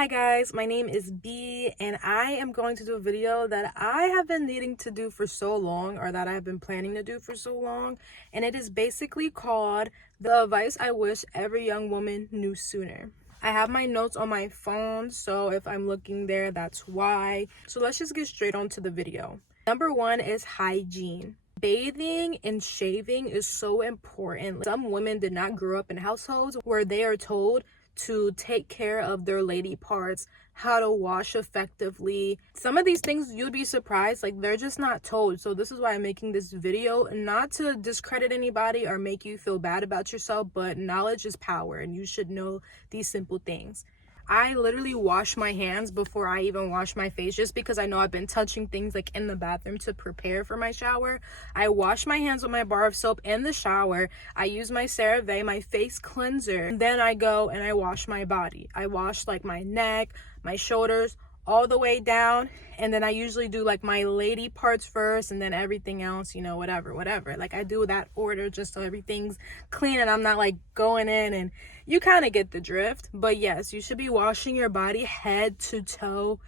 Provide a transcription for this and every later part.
Hi guys, my name is B and I am going to do a video that I have been needing to do for so long, or that I have been planning to do for so long, and it is basically called The Advice I Wish Every Young Woman Knew Sooner. I have my notes on my phone, so if I'm looking there, that's why. So let's just get straight on to the video. Number one is hygiene. Bathing and shaving is so important. Some women did not grow up in households where they are told to take care of their lady parts, how to wash effectively. Some of these things you'd be surprised, like they're just not told. So this is why I'm making this video, not to discredit anybody or make you feel bad about yourself, but knowledge is power and you should know these simple things. I literally wash my hands before I even wash my face, just because I know I've been touching things like in the bathroom to prepare for my shower. I wash my hands with my bar of soap in the shower. I use my CeraVe, my face cleanser. Then I go and I wash my body. I wash like my neck, my shoulders, all the way down, and then I usually do like my lady parts first and then everything else, you know, whatever. Like I do that order just so everything's clean and I'm not like going in, and you kind of get the drift. But yes, you should be washing your body head to toe.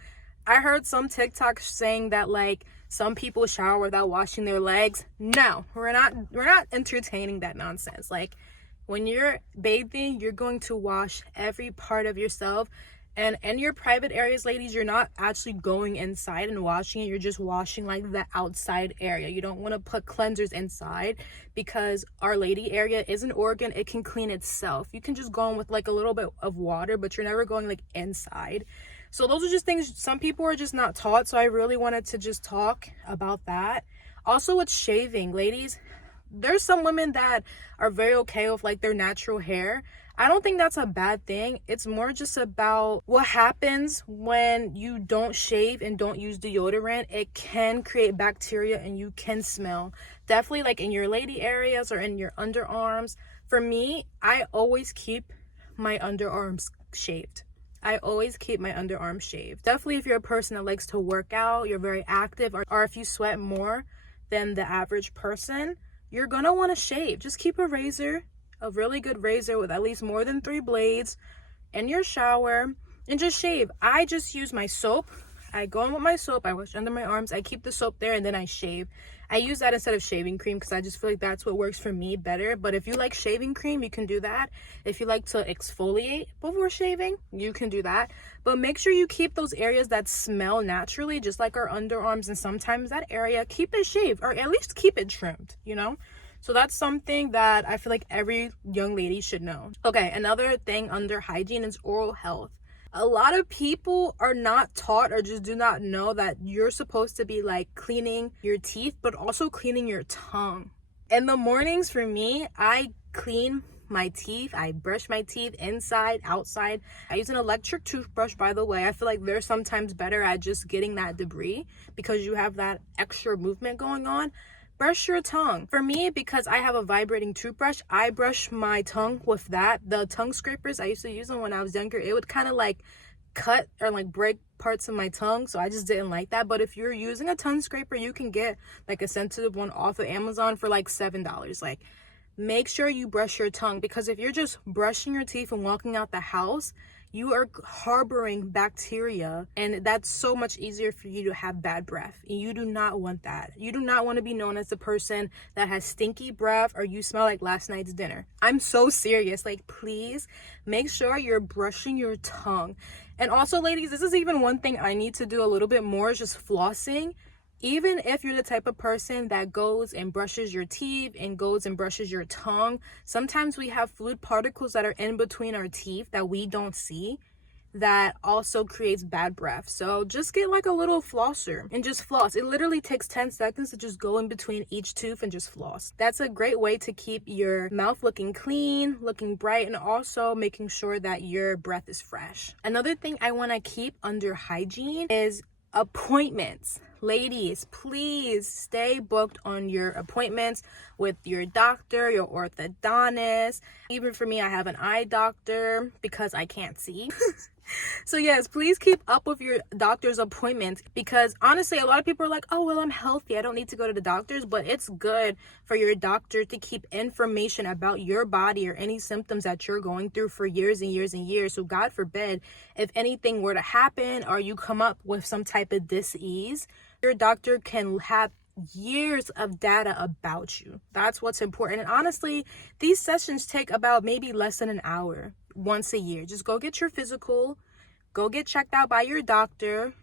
I heard some TikToks saying that like some people shower without washing their legs. No, we're not entertaining that nonsense. Like when you're bathing, you're going to wash every part of yourself. And in your private areas, ladies, you're not actually going inside and washing it. You're just washing like the outside area. You don't want to put cleansers inside, because our lady area is an organ. It can clean itself. You can just go in with like a little bit of water, but you're never going like inside. So those are just things some people are just not taught. So I really wanted to just talk about that. Also with shaving, ladies, there's some women that are very okay with like their natural hair. I don't think that's a bad thing. It's more just about what happens when you don't shave and don't use deodorant. It can create bacteria and you can smell. Definitely like in your lady areas or in your underarms. For me, I always keep my underarms shaved. I always keep my underarms shaved. Definitely if you're a person that likes to work out, you're very active, or if you sweat more than the average person, you're gonna want to shave. Just keep a razor, a really good razor with at least more than 3 blades in your shower, and just shave. I just use my soap. I go in with my soap, I wash under my arms, I keep the soap there, and then I shave. I use that instead of shaving cream because I just feel like that's what works for me better. But if you like shaving cream, you can do that. If you like to exfoliate before shaving, you can do that. But make sure you keep those areas that smell naturally, just like our underarms, and sometimes that area, keep it shaved, or at least keep it trimmed, you know? So that's something that I feel like every young lady should know. Okay, another thing under hygiene is oral health. A lot of people are not taught or just do not know that you're supposed to be like cleaning your teeth, but also cleaning your tongue. In the mornings for me, I clean my teeth. I brush my teeth inside, outside. I use an electric toothbrush, by the way. I feel like they're sometimes better at just getting that debris because you have that extra movement going on. Brush your tongue. For me, because I have a vibrating toothbrush, I brush my tongue with that. The tongue scrapers, I used to use them when I was younger. It would kind of like cut or like break parts of my tongue, so I just didn't like that. But if you're using a tongue scraper, you can get like a sensitive one off of Amazon for like $7. Like, make sure you brush your tongue, because if you're just brushing your teeth and walking out the house, you are harboring bacteria, and that's so much easier for you to have bad breath. And you do not want that. You do not want to be known as the person that has stinky breath or you smell like last night's dinner. I'm so serious. Like, please make sure you're brushing your tongue. And also, ladies, this is even one thing I need to do a little bit more, is just flossing. Even if you're the type of person that goes and brushes your teeth and goes and brushes your tongue, sometimes we have fluid particles that are in between our teeth that we don't see, that also creates bad breath. So just get like a little flosser and just floss. It literally takes 10 seconds to just go in between each tooth and just floss. That's a great way to keep your mouth looking clean, looking bright, and also making sure that your breath is fresh. Another thing I want to keep under hygiene is appointments. ladies, please stay booked on your appointments with your doctor, your orthodontist. Even for me, I have an eye doctor because I can't see. So yes, please keep up with your doctor's appointments, because honestly, a lot of people are like, oh, well, I'm healthy, I don't need to go to the doctors. But it's good for your doctor to keep information about your body or any symptoms that you're going through for years and years and years. So God forbid, if anything were to happen or you come up with some type of dis-ease, your doctor can have years of data about you. That's what's important. And honestly, these sessions take about maybe less than an hour once a year. Just go get your physical, go get checked out by your doctor,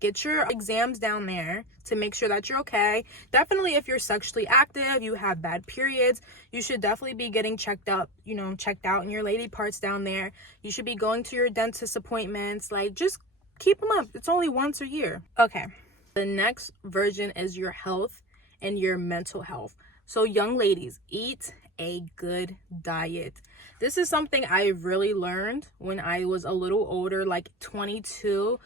get your exams down there to make sure that you're okay. Definitely, if you're sexually active, you have bad periods, you should definitely be getting checked out in your lady parts down there. You should be going to your dentist appointments. Like, just keep them up. It's only once a year. Okay. The next version is your health and your mental health. So young ladies, eat a good diet. This is something I really learned when I was a little older, like 22.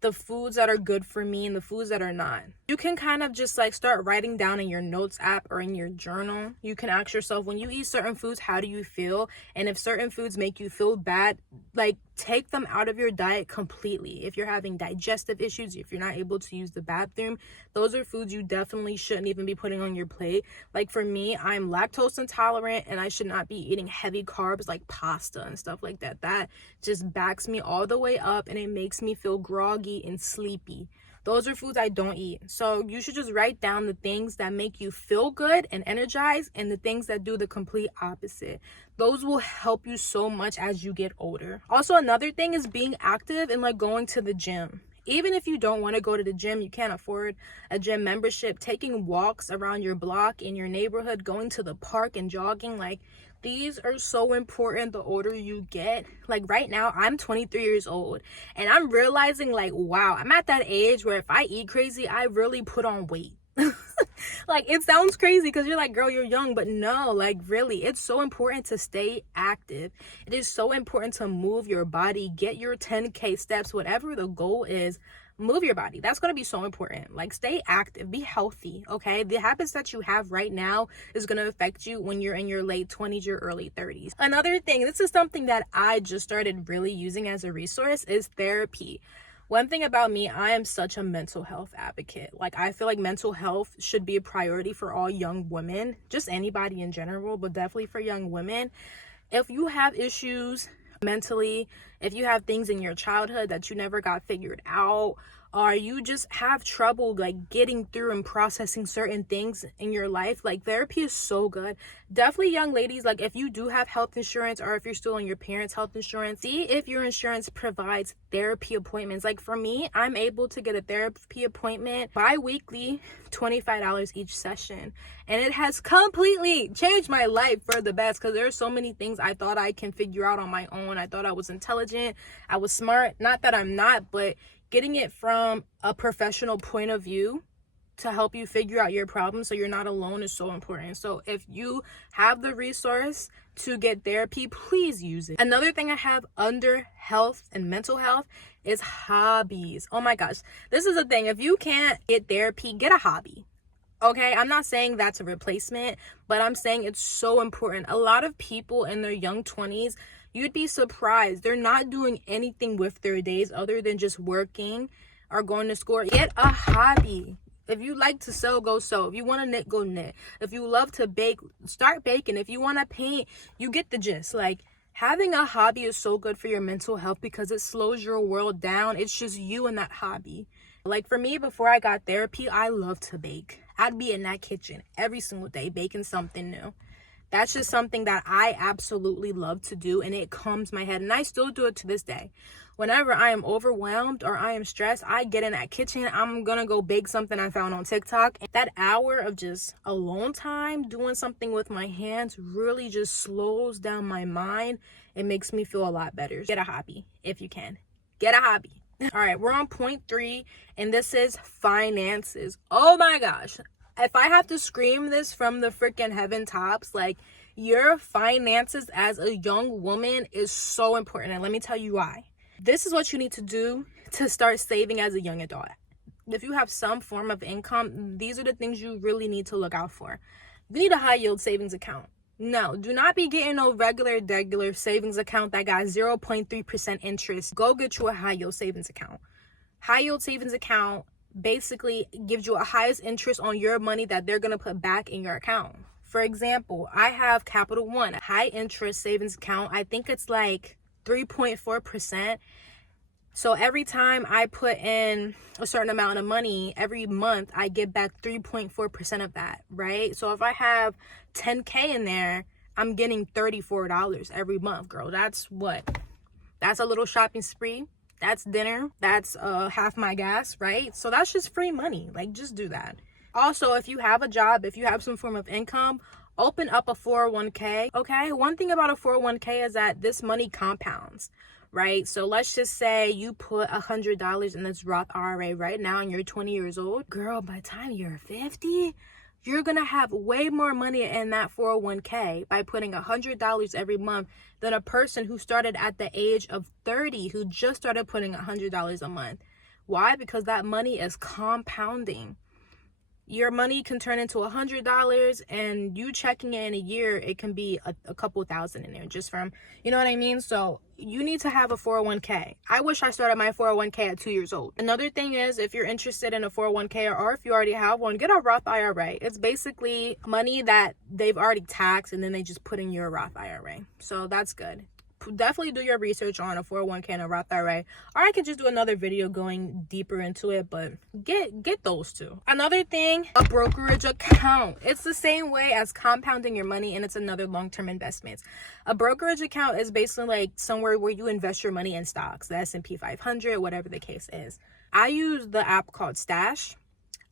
The foods that are good for me and the foods that are not. You can kind of just like start writing down in your notes app or in your journal. You can ask yourself, when you eat certain foods, how do you feel? And if certain foods make you feel bad, like take them out of your diet completely. If you're having digestive issues, if you're not able to use the bathroom, those are foods you definitely shouldn't even be putting on your plate. Like for me, I'm lactose intolerant and I should not be eating heavy carbs like pasta and stuff like that. That just backs me all the way up and it makes me feel groggy and sleepy. Those are foods I don't eat. So you should just write down the things that make you feel good and energized and the things that do the complete opposite. Those will help you so much as you get older. Also, another thing is being active and like going to the gym. Even if you don't want to go to the gym, you can't afford a gym membership, taking walks around your block in your neighborhood, going to the park and jogging, like these are so important the older you get. Like right now, I'm 23 years old and I'm realizing like, wow, I'm at that age where if I eat crazy, I really put on weight. Like it sounds crazy because you're like, girl, you're young, but no, like really, it's so important to stay active. It is so important to move your body, get your 10K steps, whatever the goal is. Move your body. That's going to be so important. Like stay active, be healthy. Okay, the habits that you have right now is going to affect you when you're in your late 20s, your early 30s. Another thing, this is something that I just started really using as a resource, is therapy. One thing about me, I am such a mental health advocate. Like I feel like mental health should be a priority for all young women, just anybody in general, but definitely for young women. If you have issues mentally, if you have things in your childhood that you never got figured out, or you just have trouble like getting through and processing certain things in your life, like therapy is so good. Definitely young ladies, like if you do have health insurance or if you're still on your parents' health insurance, see if your insurance provides therapy appointments. Like for me, I'm able to get a therapy appointment bi-weekly, $25 each session, and it has completely changed my life for the best, because there are so many things I thought I can figure out on my own. I thought I was intelligent, I was smart, not that I'm not, but getting it from a professional point of view to help you figure out your problems so you're not alone is so important. So if you have the resource to get therapy, please use it. Another thing I have under health and mental health is hobbies. Oh my gosh, this is a thing. If you can't get therapy, get a hobby. Okay, I'm not saying that's a replacement, but I'm saying it's so important. A lot of people in their young 20s, you'd be surprised, they're not doing anything with their days other than just working or going to school. Get a hobby. If you like to sew, go sew. If you want to knit, go knit. If you love to bake, start baking. If you want to paint, you get the gist. Like, having a hobby is so good for your mental health because it slows your world down. It's just you and that hobby. Like for me, before I got therapy, I loved to bake. I'd be in that kitchen every single day baking something new. That's just something that I absolutely love to do, and it calms my head, and I still do it to this day. Whenever I am overwhelmed or I am stressed, I get in that kitchen. I'm gonna go bake something I found on TikTok. And that hour of just alone time doing something with my hands really just slows down my mind. It makes me feel a lot better. Get a hobby if you can. Get a hobby. All right, we're on point 3, and this is finances. Oh my gosh. If I have to scream this from the freaking heaven tops, like, your finances as a young woman is so important. And let me tell you why. This is what you need to do to start saving as a young adult. if you have some form of income, these are the things you really need to look out for. You need a high yield savings account. No, do not be getting no regular savings account that got 0.3% interest. Go get you a high yield savings account. High yield savings account basically gives you a highest interest on your money that they're going to put back in your account. For example, I have Capital One, a high interest savings account. I think it's like 3.4%. So every time I put in a certain amount of money, every month I get back 3.4% of that, right? So if I have 10K in there, I'm getting $34 every month, girl. That's what? That's a little shopping spree. That's dinner. That's half my gas, right? So that's just free money. Like, just do that. Also, if you have a job, if you have some form of income, open up a 401k, okay? One thing about a 401k is that this money compounds, right? So let's just say you put $100 in this Roth IRA right now and you're 20 years old. Girl, by the time you're 50, you're gonna have way more money in that 401k by putting $100 every month than a person who started at the age of 30 who just started putting $100 a month. Why? Because that money is compounding. Your money can turn into $100, and you checking it in a year, it can be a couple thousand in there just from, you know what I mean? So you need to have a 401k. I wish I started my 401k at 2 years old. Another thing is, if you're interested in a 401k, or if you already have one, get a Roth IRA. It's basically money that they've already taxed and then they just put in your Roth IRA. So that's good. Definitely do your research on a 401k and a Roth IRA, or I could just do another video going deeper into it, but get those two. Another thing, a brokerage account. It's the same way as compounding your money, and it's another long-term investment. A brokerage account is basically like somewhere where you invest your money in stocks, the S&P 500, whatever the case is. I use the app called Stash.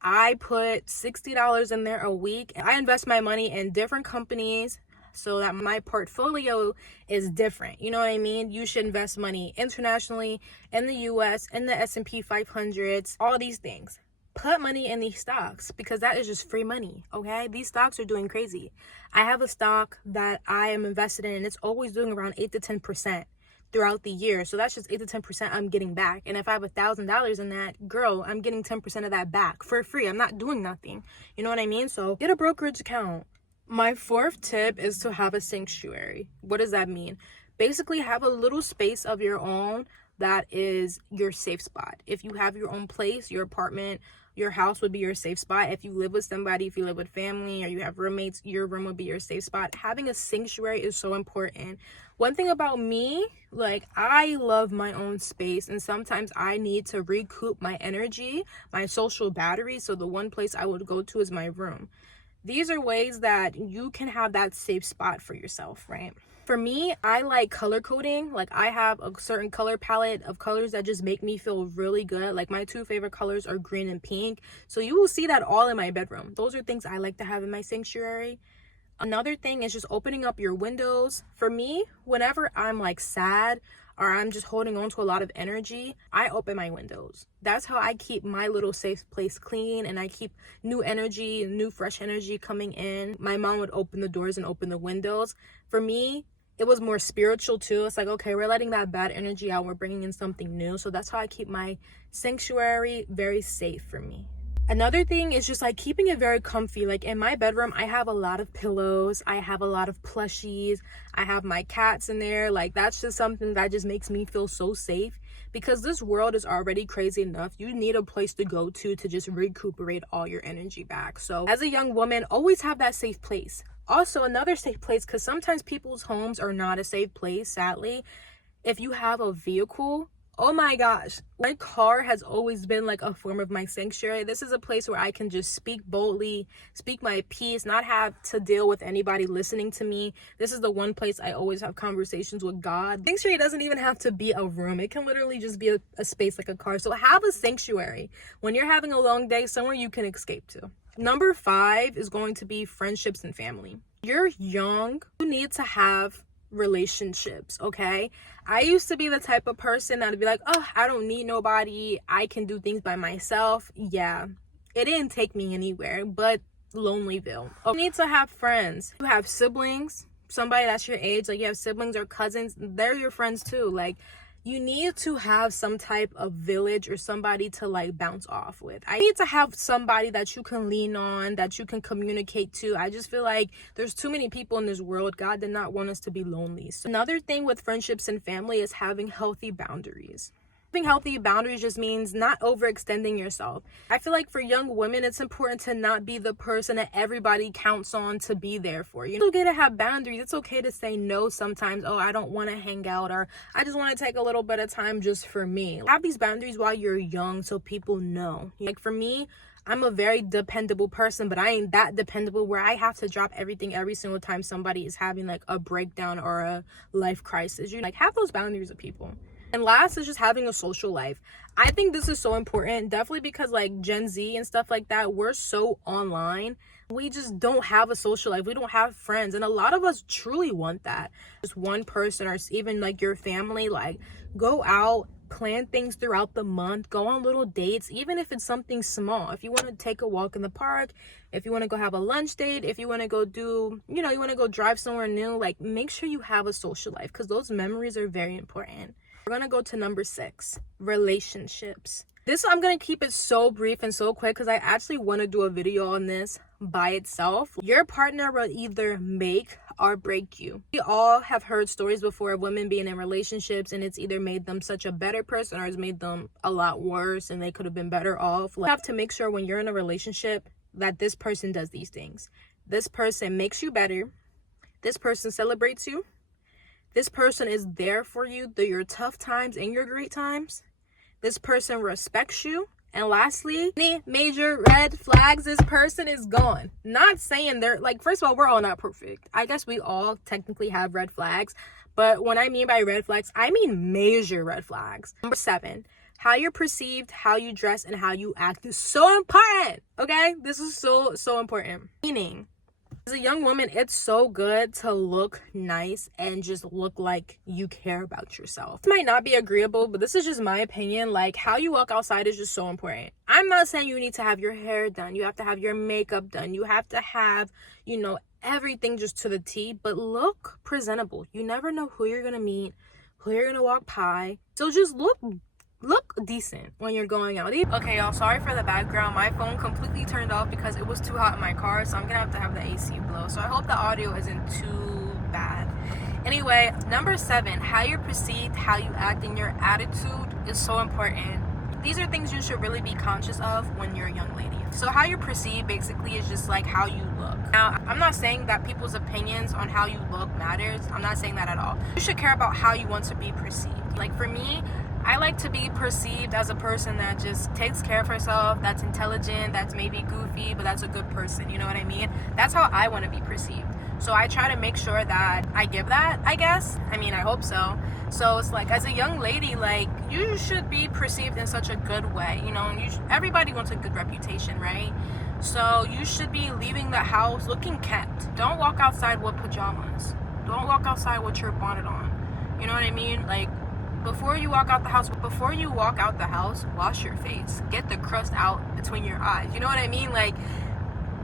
I put $60 in there a week. I invest my money in different companies so that my portfolio is different. You know what I mean? You should invest money internationally, in the US, in the S&P 500s, all these things. Put money in these stocks because that is just free money, okay? These stocks are doing crazy. I have a stock that I am invested in, and it's always doing around 8 to 10% throughout the year. So that's just 8 to 10% I'm getting back. And if I have $1,000 in that, girl, I'm getting 10% of that back for free. I'm not doing nothing. You know what I mean? So get a brokerage account. My fourth tip is to have a sanctuary. What does that mean? Basically, have a little space of your own that is your safe spot. If you have your own place, your apartment, your house would be your safe spot. If you live with somebody, if you live with family, or you have roommates, your room would be your safe spot. Having a sanctuary is so important. One thing about me, like, I love my own space, and sometimes I need to recoup my energy, my social battery. So the one place I would go to is my room. These are ways that you can have that safe spot for yourself, right? For me, I like color coding. Like, I have a certain color palette of colors that just make me feel really good. Like, my two favorite colors are green and pink. So you will see that all in my bedroom. Those are things I like to have in my sanctuary. Another thing is just opening up your windows. For me, whenever I'm like sad or I'm just holding on to a lot of energy, I open my windows. That's how I keep my little safe place clean, and I keep new energy, new fresh energy coming in. My mom would open the doors and open the windows. For me, it was more spiritual too. It's like, okay, we're letting that bad energy out. We're bringing in something new. So that's how I keep my sanctuary very safe for me. Another thing is just like keeping it very comfy. Like in my bedroom, I have a lot of pillows. I have a lot of plushies. I have my cats in there. Like, that's just something that just makes me feel so safe, because this world is already crazy enough. You need a place to go to just recuperate all your energy back. So as a young woman, always have that safe place. Also, another safe place, because sometimes people's homes are not a safe place, sadly. If you have a vehicle, oh my gosh, my car has always been like a form of my sanctuary. This is a place where I can just speak boldly, speak my piece, not have to deal with anybody listening to me. This is the one place I always have conversations with God. Sanctuary doesn't even have to be a room. It can literally just be a space like a car. So have a sanctuary. When you're having a long day, somewhere you can escape to. Number 5 is going to be friendships and family. You're young. You need to have relationships, okay? I used to be the type of person that would be like, oh, I don't need nobody. I can do things by myself. Yeah, it didn't take me anywhere but Lonelyville. You need to have friends. You have siblings, somebody that's your age, like you have siblings or cousins, they're your friends too. Like, you need to have some type of village or somebody to like bounce off with. I need to have somebody that you can lean on, that you can communicate to. I just feel like there's too many people in this world. God did not want us to be lonely. So another thing with friendships and family is having healthy boundaries. Having healthy boundaries just means not overextending yourself. I feel like for young women, it's important to not be the person that everybody counts on to be there for you. It's okay to have boundaries. It's okay to say no sometimes. Oh, I don't want to hang out, or I just want to take a little bit of time just for me. Have these boundaries while you're young so people know. Like for me, I'm a very dependable person, but I ain't that dependable where I have to drop everything every single time somebody is having like a breakdown or a life crisis. You like have those boundaries with people. And last is just having a social life. I think this is so important, definitely because like Gen Z and stuff like that, we're so online. We just don't have a social life. We don't have friends. And a lot of us truly want that. Just one person or even like your family, like go out, plan things throughout the month, go on little dates, even if it's something small. If you want to take a walk in the park, if you want to go have a lunch date, if you want to go do, you want to go drive somewhere new, like make sure you have a social life because those memories are very important. We're gonna go to number 6, relationships. This I'm gonna keep it so brief and so quick because I actually want to do a video on this by itself. Your partner will either make or break you. We all have heard stories before of women being in relationships and it's either made them such a better person or it's made them a lot worse and they could have been better off. You have to make sure when you're in a relationship that this person does these things. This person makes you better. This person celebrates you. This person is there for you through your tough times and your great times. This person respects you. And lastly, any major red flags, this person is gone. Not saying they're like, first of all, we're all not perfect. I guess we all technically have red flags. But when I mean by red flags, I mean major red flags. Number 7, how you're perceived, how you dress, and how you act is so important. Okay? This is so important. Meaning, as a young woman, it's so good to look nice and just look like you care about yourself. This might not be agreeable, but this is just my opinion. Like, how you walk outside is just so important. I'm not saying you need to have your hair done. You have to have your makeup done. You have to have, everything just to the T, but look presentable. You never know who you're going to meet, who you're going to walk by. So just look decent when you're going out. Okay, y'all, sorry for the background. My phone completely turned off because it was too hot in my car, so I'm gonna have to have the AC blow. So I hope the audio isn't too bad. Anyway, number 7, how you're perceived, how you act, and your attitude is so important. These are things you should really be conscious of when you're a young lady. So how you're perceived basically is just like how you look. Now, I'm not saying that people's opinions on how you look matters. I'm not saying that at all. You should care about how you want to be perceived. Like for me, I like to be perceived as a person that just takes care of herself, that's intelligent, that's maybe goofy, but that's a good person, you know what I mean? That's how I want to be perceived. So I try to make sure that I give that, I guess. I mean, I hope so. So it's like, as a young lady, like, you should be perceived in such a good way, everybody wants a good reputation, right? So you should be leaving the house looking kept. Don't walk outside with pajamas. Don't walk outside with your bonnet on. You know what I mean? Like, before you walk out the house, wash your face. Get the crust out between your eyes. You know what I mean? Like,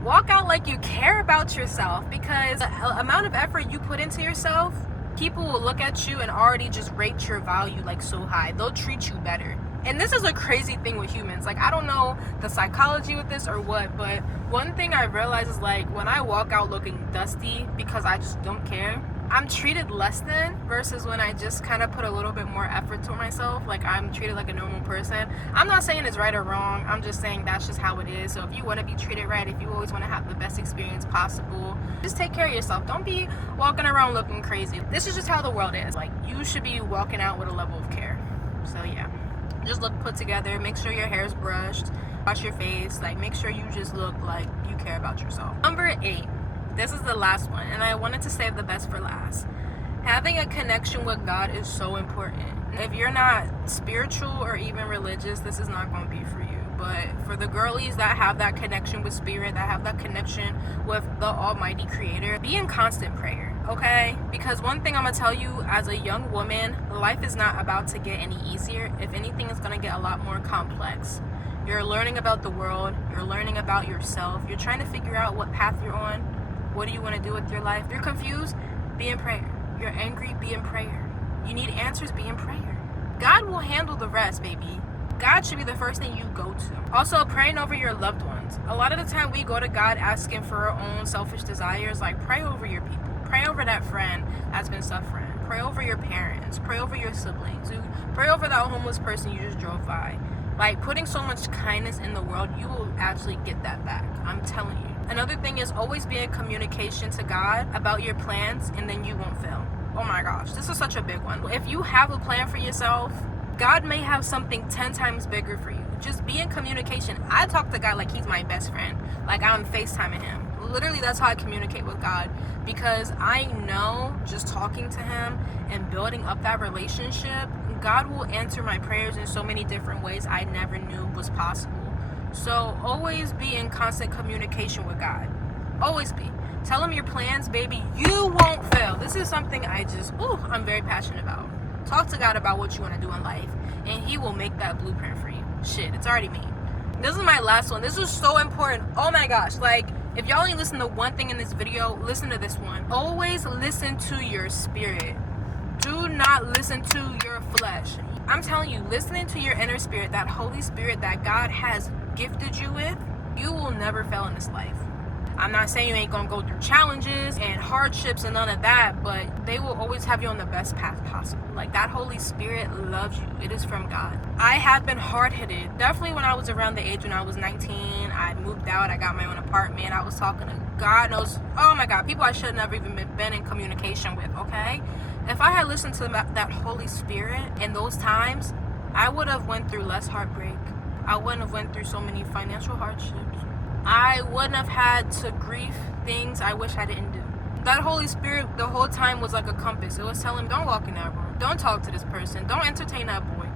walk out like you care about yourself, because the amount of effort you put into yourself, people will look at you and already just rate your value like so high. They'll treat you better. And this is a crazy thing with humans. Like, I don't know the psychology with this or what, but one thing I realized is, like, when I walk out looking dusty because I just don't care, I'm treated less than versus when I just kind of put a little bit more effort to myself. Like, I'm treated like a normal person. I'm not saying it's right or wrong. I'm just saying that's just how it is. So if you want to be treated right, if you always want to have the best experience possible, just take care of yourself. Don't be walking around looking crazy. This is just how the world is. Like, you should be walking out with a level of care. So yeah, just look put together. Make sure your hair's brushed. Wash your face. Like, make sure you just look like you care about yourself. Number 8. This is the last one, and I wanted to save the best for last. Having a connection with God is so important. If you're not spiritual or even religious, this is not going to be for you. But for the girlies that have that connection with spirit, that have that connection with the Almighty Creator, be in constant prayer, okay? Because one thing I'm going to tell you, as a young woman, life is not about to get any easier. If anything, it's going to get a lot more complex. You're learning about the world. You're learning about yourself. You're trying to figure out what path you're on. What do you want to do with your life? You're confused? Be in prayer. You're angry? Be in prayer. You need answers? Be in prayer. God will handle the rest, baby. God should be the first thing you go to. Also, praying over your loved ones. A lot of the time we go to God asking for our own selfish desires. Like, pray over your people. Pray over that friend that's been suffering. Pray over your parents. Pray over your siblings. Pray over that homeless person you just drove by. Like, putting so much kindness in the world, you will actually get that back. I'm telling you. Another thing is always be in communication to God about your plans, and then you won't fail. Oh my gosh, this is such a big one. If you have a plan for yourself, God may have something 10 times bigger for you. Just be in communication. I talk to God like he's my best friend. Like, I'm FaceTiming him. Literally, that's how I communicate with God, because I know just talking to him and building up that relationship, God will answer my prayers in so many different ways I never knew was possible. So always be in constant communication with God. Always be. Tell him your plans, baby. You won't fail. This is something I'm very passionate about. Talk to God about what you want to do in life, and he will make that blueprint for you. Shit, it's already made. This is my last one. This is so important. Oh my gosh. Like, if y'all only listen to one thing in this video, listen to this one. Always listen to your spirit. Do not listen to your flesh. I'm telling you, listening to your inner spirit, that Holy Spirit that God has gifted you with, you will never fail in this life. I'm not saying you ain't gonna go through challenges and hardships and none of that, but they will always have you on the best path possible. Like, that Holy Spirit loves you. It is from God. I have been hard-headed. Definitely when I was around the age when I was 19, I moved out, I got my own apartment, I was talking to God knows, oh my God, people I should have never even been in communication with, okay? If I had listened to that Holy Spirit in those times, I would have went through less heartbreak. I wouldn't have went through so many financial hardships. I wouldn't have had to grieve things I wish I didn't do. That Holy Spirit the whole time was like a compass. It was telling me, don't walk in that room. Don't talk to this person. Don't entertain that boy.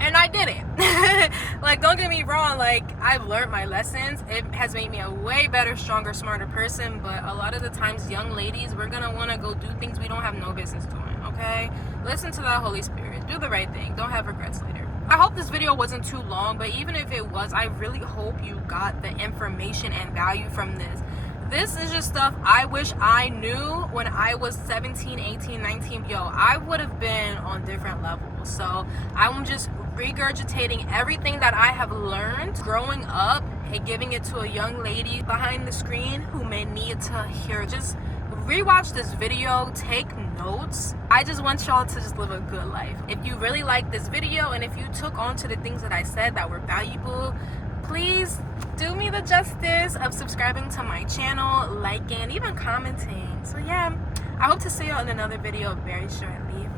And I did it. Like, don't get me wrong. Like, I've learned my lessons. It has made me a way better, stronger, smarter person. But a lot of the times, young ladies, we're going to want to go do things we don't have no business doing, okay? Listen to that Holy Spirit. Do the right thing. Don't have regrets later. I hope this video wasn't too long, but even if it was, I really hope you got the information and value from this. This is just stuff I wish I knew when I was 17, 18, 19. Yo, I would have been on different levels. So I'm just regurgitating everything that I have learned growing up and giving it to a young lady behind the screen who may need to hear. Just rewatch this video, take notes. I just want y'all to just live a good life. If you really like this video and if you took on to the things that I said that were valuable, please do me the justice of subscribing to my channel, liking, even commenting. So yeah, I hope to see you in another video very shortly.